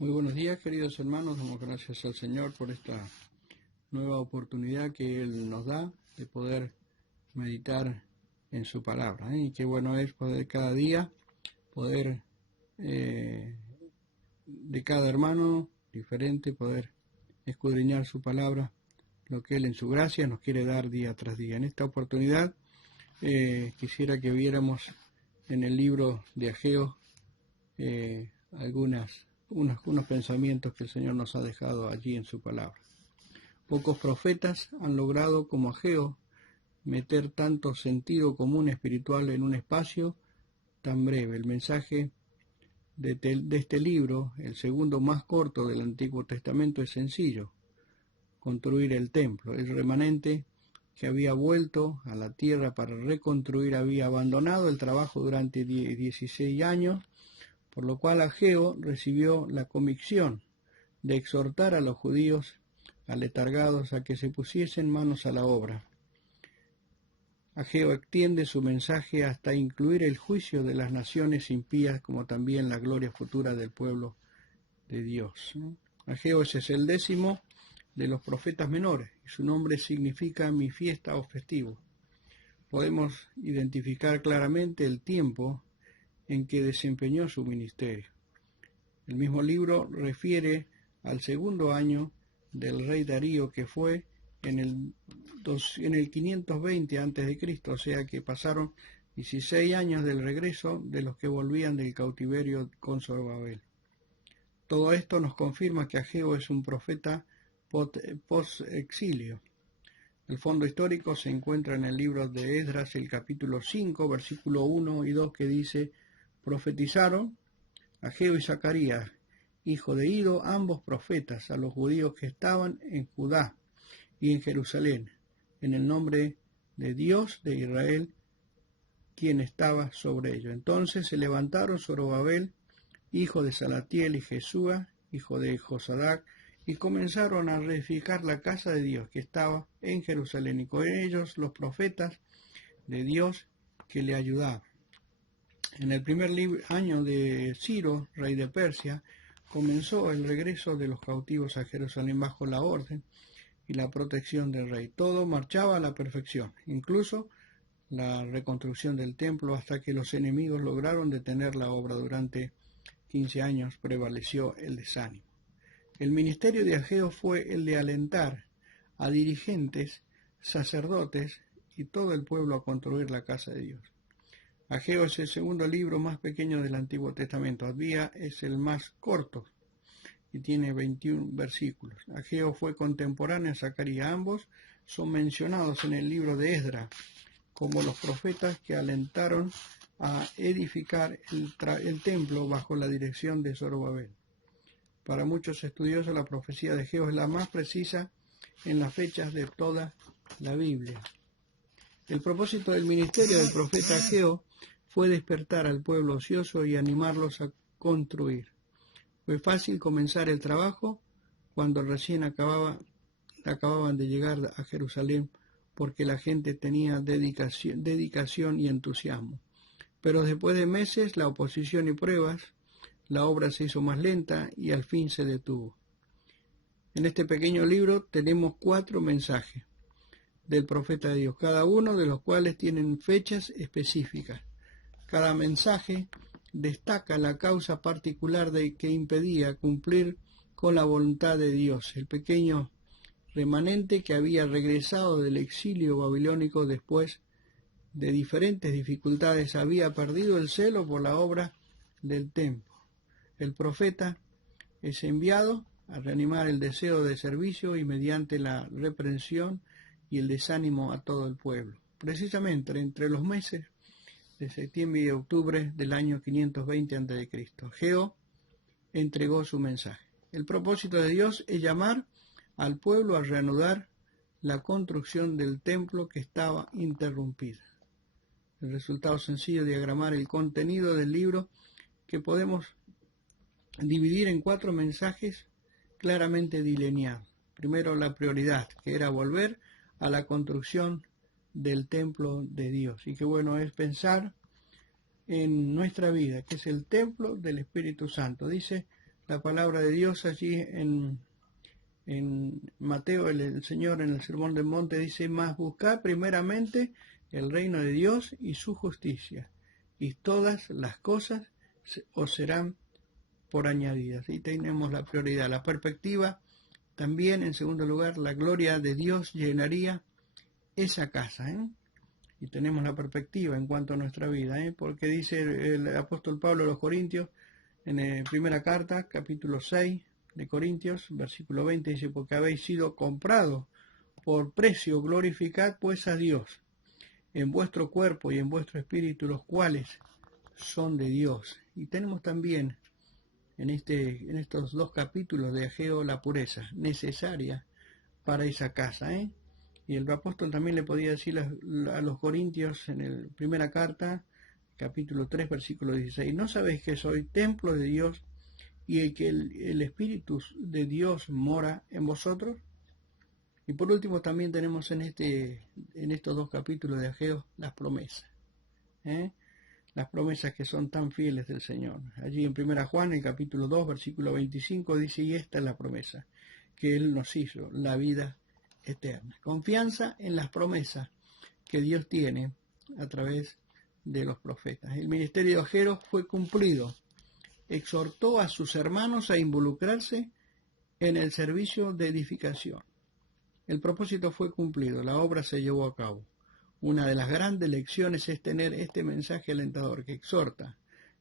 Muy buenos días, queridos hermanos. Damos gracias al Señor por esta nueva oportunidad que Él nos da de poder meditar en su palabra. Y qué bueno es poder cada día, poder de cada hermano diferente, poder escudriñar su palabra, lo que Él en su gracia nos quiere dar día tras día. En esta oportunidad quisiera que viéramos en el libro de Ageo unos pensamientos que el Señor nos ha dejado allí en su palabra. Pocos profetas han logrado, como Ageo, meter tanto sentido común espiritual en un espacio tan breve. El mensaje de este libro, el segundo más corto del Antiguo Testamento, es sencillo: construir el templo. El remanente que había vuelto a la tierra para reconstruir había abandonado el trabajo durante 16 años, por lo cual Ageo recibió la comisión de exhortar a los judíos aletargados a que se pusiesen manos a la obra. Ageo extiende su mensaje hasta incluir el juicio de las naciones impías, como también la gloria futura del pueblo de Dios. Ageo es el 10º de los profetas menores, y su nombre significa mi fiesta o festivo. Podemos identificar claramente el tiempo en que desempeñó su ministerio. El mismo libro refiere al segundo año del rey Darío, que fue en el 520 a.C., o sea que pasaron 16 años del regreso de los que volvían del cautiverio con Zorobabel. Todo esto nos confirma que Ageo es un profeta post-exilio. El fondo histórico se encuentra en el libro de Esdras, el capítulo 5, versículo 1 y 2, que dice: profetizaron Ageo y Zacarías, hijo de Ido, ambos profetas, a los judíos que estaban en Judá y en Jerusalén, en el nombre de Dios de Israel, quien estaba sobre ellos. Entonces se levantaron Zorobabel, hijo de Salatiel, y Jesúa, hijo de Josadac, y comenzaron a reedificar la casa de Dios que estaba en Jerusalén, y con ellos los profetas de Dios que le ayudaban. En el primer año de Ciro, rey de Persia, comenzó el regreso de los cautivos a Jerusalén bajo la orden y la protección del rey. Todo marchaba a la perfección, incluso la reconstrucción del templo, hasta que los enemigos lograron detener la obra. Durante 15 años prevaleció el desánimo. El ministerio de Ageo fue el de alentar a dirigentes, sacerdotes y todo el pueblo a construir la casa de Dios. Ageo es el segundo libro más pequeño del Antiguo Testamento. Abdías es el más corto y tiene 21 versículos. Ageo fue contemporáneo a Zacarías. Ambos son mencionados en el libro de Esdras como los profetas que alentaron a edificar el templo bajo la dirección de Zorobabel. Para muchos estudiosos, la profecía de Ageo es la más precisa en las fechas de toda la Biblia. El propósito del ministerio del profeta Ageo fue despertar al pueblo ocioso y animarlos a construir. Fue fácil comenzar el trabajo cuando recién acababan de llegar a Jerusalén, porque la gente tenía dedicación y entusiasmo. Pero después de meses, la oposición y pruebas, la obra se hizo más lenta y al fin se detuvo. En este pequeño libro tenemos 4 mensajes del profeta de Dios, cada uno de los cuales tienen fechas específicas. Cada mensaje destaca la causa particular que impedía cumplir con la voluntad de Dios. El pequeño remanente que había regresado del exilio babilónico después de diferentes dificultades había perdido el celo por la obra del templo. El profeta es enviado a reanimar el deseo de servicio y mediante la reprensión y el desánimo a todo el pueblo. Precisamente entre los meses de septiembre y octubre del año 520 a.C., Ageo entregó su mensaje. El propósito de Dios es llamar al pueblo a reanudar la construcción del templo que estaba interrumpida. El resultado sencillo de diagramar el contenido del libro, que podemos dividir en 4 mensajes claramente delineados. Primero, la prioridad, que era volver a la construcción del templo de Dios. Y qué bueno es pensar en nuestra vida, que es el templo del Espíritu Santo. Dice la palabra de Dios allí en Mateo, el Señor en el Sermón del Monte dice: mas buscad primeramente el reino de Dios y su justicia, y todas las cosas os serán por añadidas. Y tenemos la prioridad, la perspectiva. También, en segundo lugar, la gloria de Dios llenaría esa casa, y tenemos la perspectiva en cuanto a nuestra vida, porque dice el apóstol Pablo a los Corintios, en la primera carta, capítulo 6 de Corintios, versículo 20, dice: porque habéis sido comprados por precio, glorificad pues a Dios en vuestro cuerpo y en vuestro espíritu, los cuales son de Dios. Y tenemos también en estos dos capítulos de Ageo la pureza necesaria para esa casa, Y el apóstol también le podía decir a los Corintios en la primera carta, capítulo 3, versículo 16: ¿no sabéis que soy templo de Dios y que el Espíritu de Dios mora en vosotros? Y por último también tenemos en estos dos capítulos de Ageo las promesas, las promesas que son tan fieles del Señor. Allí en 1 Juan, el capítulo 2, versículo 25, dice: y esta es la promesa que Él nos hizo, la vida eterna. Confianza en las promesas que Dios tiene a través de los profetas. El ministerio de Ageo fue cumplido. Exhortó a sus hermanos a involucrarse en el servicio de edificación. El propósito fue cumplido, la obra se llevó a cabo. Una de las grandes lecciones es tener este mensaje alentador que exhorta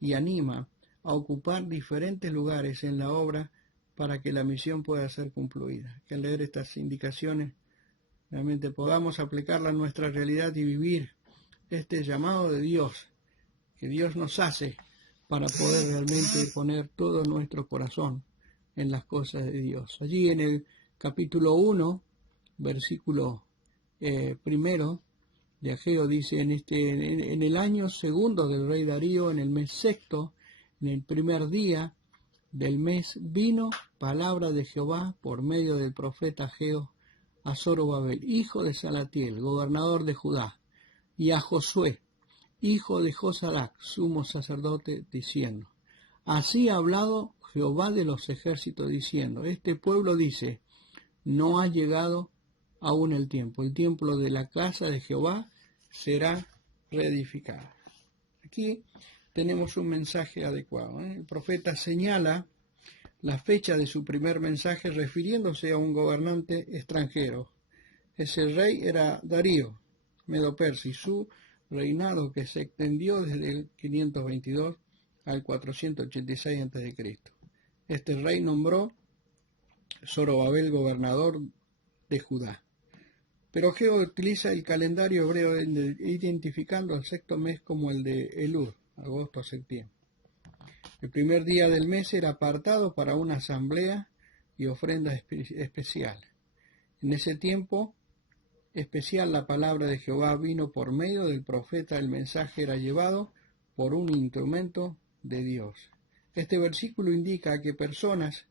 y anima a ocupar diferentes lugares en la obra para que la misión pueda ser concluida. Que al leer estas indicaciones realmente podamos aplicarla a nuestra realidad y vivir este llamado de Dios que Dios nos hace para poder realmente poner todo nuestro corazón en las cosas de Dios. Allí en el capítulo 1, versículo primero de Ageo dice: en el año segundo del rey Darío, en el mes sexto, en el primer día del mes, vino palabra de Jehová por medio del profeta Ageo a Zorobabel, hijo de Salatiel, gobernador de Judá, y a Josué, hijo de Josadac, sumo sacerdote, diciendo: así ha hablado Jehová de los ejércitos, diciendo: este pueblo dice, no ha llegado aún el templo de la casa de Jehová será reedificada. Aquí tenemos un mensaje adecuado. El profeta señala la fecha de su primer mensaje refiriéndose a un gobernante extranjero. Ese rey era Darío, Medo-Persa, y su reinado que se extendió desde el 522 al 486 a.C. Este rey nombró Zorobabel gobernador de Judá. Pero Ageo utiliza el calendario hebreo identificando el sexto mes como el de Elul, agosto a septiembre. El primer día del mes era apartado para una asamblea y ofrenda especial. En ese tiempo especial la palabra de Jehová vino por medio del profeta, el mensaje era llevado por un instrumento de Dios. Este versículo indica a qué personas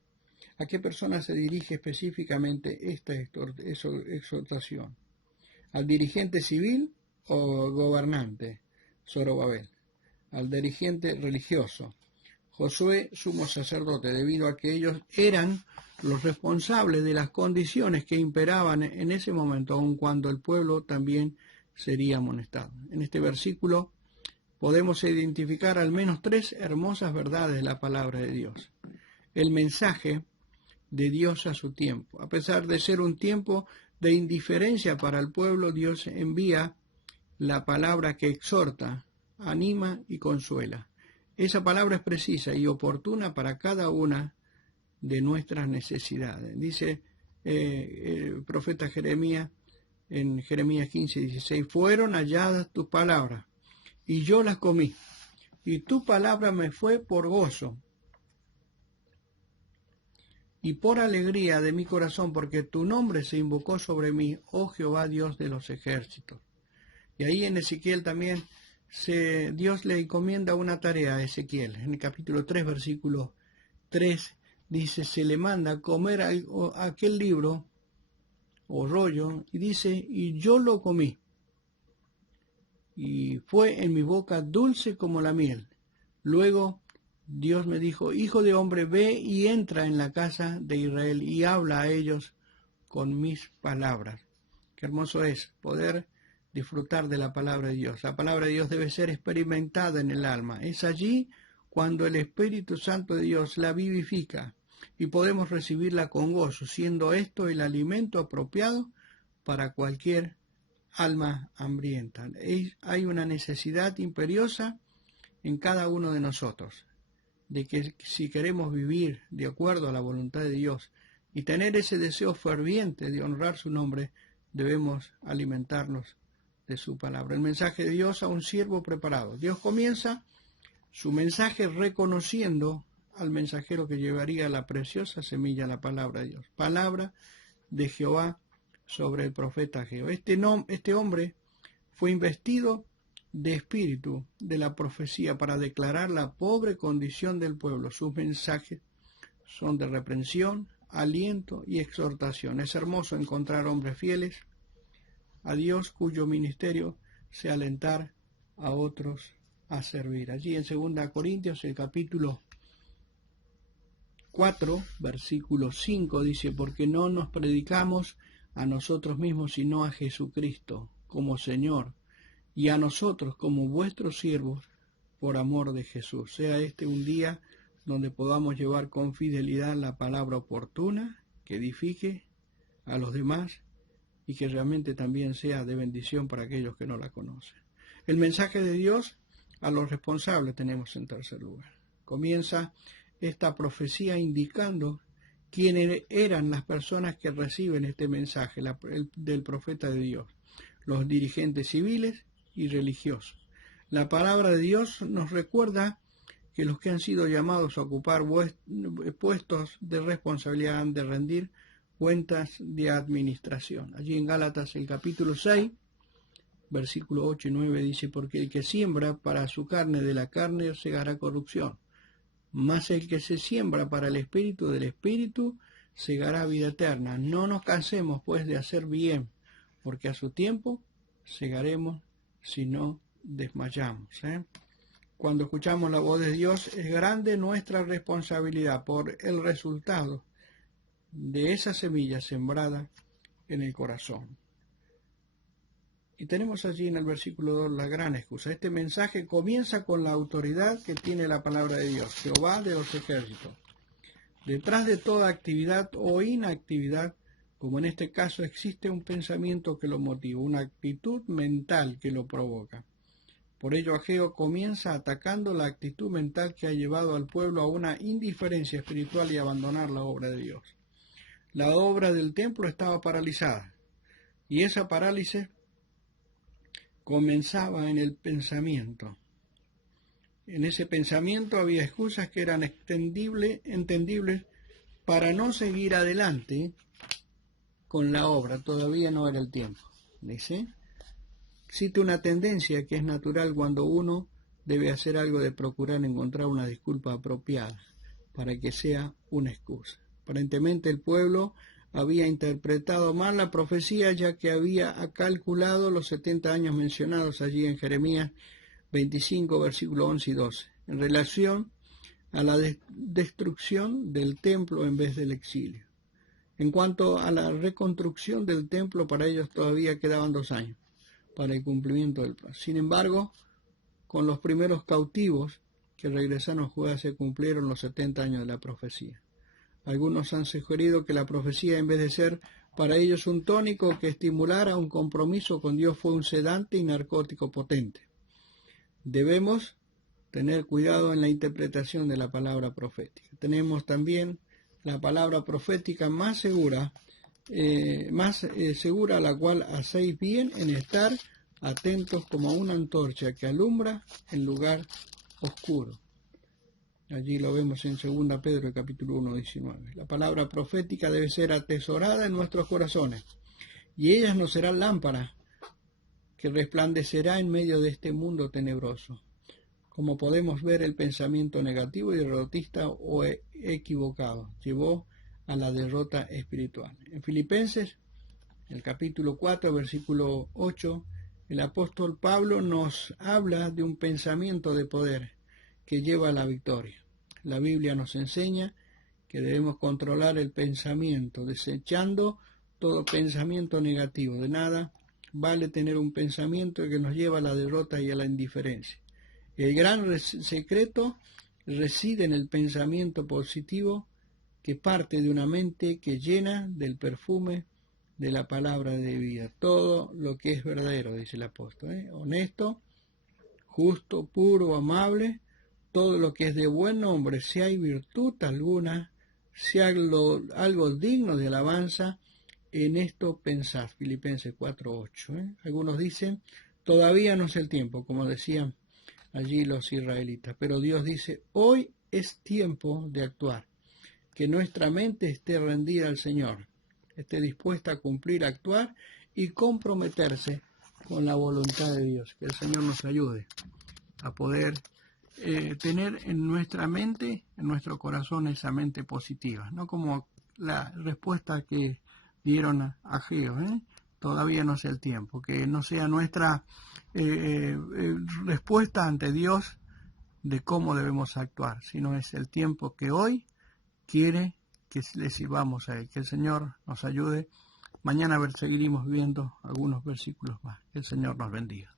se dirige específicamente esta exhortación. ¿Al dirigente civil o gobernante? Zorobabel. Al dirigente religioso. Josué, sumo sacerdote, debido a que ellos eran los responsables de las condiciones que imperaban en ese momento, aun cuando el pueblo también sería amonestado. En este versículo podemos identificar al menos tres hermosas verdades de la palabra de Dios. El mensaje de Dios a su tiempo. A pesar de ser un tiempo de indiferencia para el pueblo, Dios envía la palabra que exhorta, anima y consuela. Esa palabra es precisa y oportuna para cada una de nuestras necesidades. Dice el profeta Jeremías en Jeremías 15:16: fueron halladas tus palabras y yo las comí, y tu palabra me fue por gozo y por alegría de mi corazón, porque tu nombre se invocó sobre mí, oh Jehová, Dios de los ejércitos. Y ahí en Ezequiel también Dios le encomienda una tarea a Ezequiel. En el capítulo 3, versículo 3, dice: se le manda comer aquel libro o rollo, y dice: y yo lo comí, y fue en mi boca dulce como la miel. Luego Dios me dijo, hijo de hombre, ve y entra en la casa de Israel y habla a ellos con mis palabras. Qué hermoso es poder disfrutar de la palabra de Dios. La palabra de Dios debe ser experimentada en el alma. Es allí cuando el Espíritu Santo de Dios la vivifica y podemos recibirla con gozo, siendo esto el alimento apropiado para cualquier alma hambrienta. Hay una necesidad imperiosa en cada uno de nosotros, de que si queremos vivir de acuerdo a la voluntad de Dios y tener ese deseo ferviente de honrar su nombre, debemos alimentarnos de su palabra. El mensaje de Dios a un siervo preparado. Dios comienza su mensaje reconociendo al mensajero que llevaría la preciosa semilla, la palabra de Dios. Palabra de Jehová sobre el profeta Ageo. Este hombre fue investido de espíritu de la profecía para declarar la pobre condición del pueblo. Sus mensajes son de reprensión, aliento y exhortación. Es hermoso encontrar hombres fieles a Dios cuyo ministerio sea alentar a otros a servir. Allí en 2 Corintios, el capítulo 4, versículo 5, dice, porque no nos predicamos a nosotros mismos, sino a Jesucristo como Señor, y a nosotros como vuestros siervos por amor de Jesús. Sea este un día donde podamos llevar con fidelidad la palabra oportuna, que edifique a los demás y que realmente también sea de bendición para aquellos que no la conocen. El mensaje de Dios a los responsables tenemos en tercer lugar. Comienza esta profecía indicando quiénes eran las personas que reciben este mensaje del profeta de Dios, los dirigentes civiles y religiosos. La palabra de Dios nos recuerda que los que han sido llamados a ocupar puestos de responsabilidad han de rendir cuentas de administración. Allí en Gálatas el capítulo 6, versículo 8 y 9 dice, porque el que siembra para su carne de la carne segará corrupción, mas el que se siembra para el espíritu del espíritu segará vida eterna. No nos cansemos pues de hacer bien, porque a su tiempo segaremos si no desmayamos. Cuando escuchamos la voz de Dios es grande nuestra responsabilidad por el resultado de esa semilla sembrada en el corazón. Y tenemos allí en el versículo 2 la gran excusa. Este mensaje comienza con la autoridad que tiene la palabra de Dios, Jehová de los ejércitos. Detrás de toda actividad o inactividad, como en este caso, existe un pensamiento que lo motiva, una actitud mental que lo provoca. Por ello, Ageo comienza atacando la actitud mental que ha llevado al pueblo a una indiferencia espiritual y a abandonar la obra de Dios. La obra del templo estaba paralizada, y esa parálisis comenzaba en el pensamiento. En ese pensamiento había excusas que eran entendibles para no seguir adelante con la obra. Todavía no era el tiempo. ¿Dice? Existe una tendencia que es natural cuando uno debe hacer algo de procurar encontrar una disculpa apropiada para que sea una excusa. Aparentemente el pueblo había interpretado mal la profecía, ya que había calculado los 70 años mencionados allí en Jeremías 25, versículos 11 y 12, en relación a la destrucción del templo en vez del exilio. En cuanto a la reconstrucción del templo, para ellos todavía quedaban 2 años para el cumplimiento del plazo. Sin embargo, con los primeros cautivos que regresaron a Judá se cumplieron los 70 años de la profecía. Algunos han sugerido que la profecía, en vez de ser para ellos un tónico que estimulara un compromiso con Dios, fue un sedante y narcótico potente. Debemos tener cuidado en la interpretación de la palabra profética. Tenemos también la palabra profética más segura, a la cual hacéis bien en estar atentos como una antorcha que alumbra en lugar oscuro. Allí lo vemos en 2 Pedro, capítulo 1, 19. La palabra profética debe ser atesorada en nuestros corazones, y ellas nos serán lámparas que resplandecerá en medio de este mundo tenebroso. Como podemos ver, el pensamiento negativo y derrotista o equivocado llevó a la derrota espiritual. En Filipenses, el capítulo 4, versículo 8, el apóstol Pablo nos habla de un pensamiento de poder que lleva a la victoria. La Biblia nos enseña que debemos controlar el pensamiento, desechando todo pensamiento negativo. De nada vale tener un pensamiento que nos lleva a la derrota y a la indiferencia. El gran secreto reside en el pensamiento positivo que parte de una mente que llena del perfume de la palabra de vida. Todo lo que es verdadero, dice el apóstol, honesto, justo, puro, amable, todo lo que es de buen nombre, si hay virtud alguna, si algo digno de alabanza, en esto pensad. Filipenses 4:8. Algunos dicen, todavía no es el tiempo, como decían allí los israelitas, pero Dios dice, hoy es tiempo de actuar, que nuestra mente esté rendida al Señor, esté dispuesta a cumplir, actuar y comprometerse con la voluntad de Dios. Que el Señor nos ayude a poder tener en nuestra mente, en nuestro corazón, esa mente positiva, no como la respuesta que dieron a Ageo, todavía no es el tiempo, que no sea nuestra respuesta ante Dios de cómo debemos actuar, sino es el tiempo que hoy quiere que le sirvamos a Él. Que el Señor nos ayude. Mañana seguiremos viendo algunos versículos más. Que el Señor nos bendiga.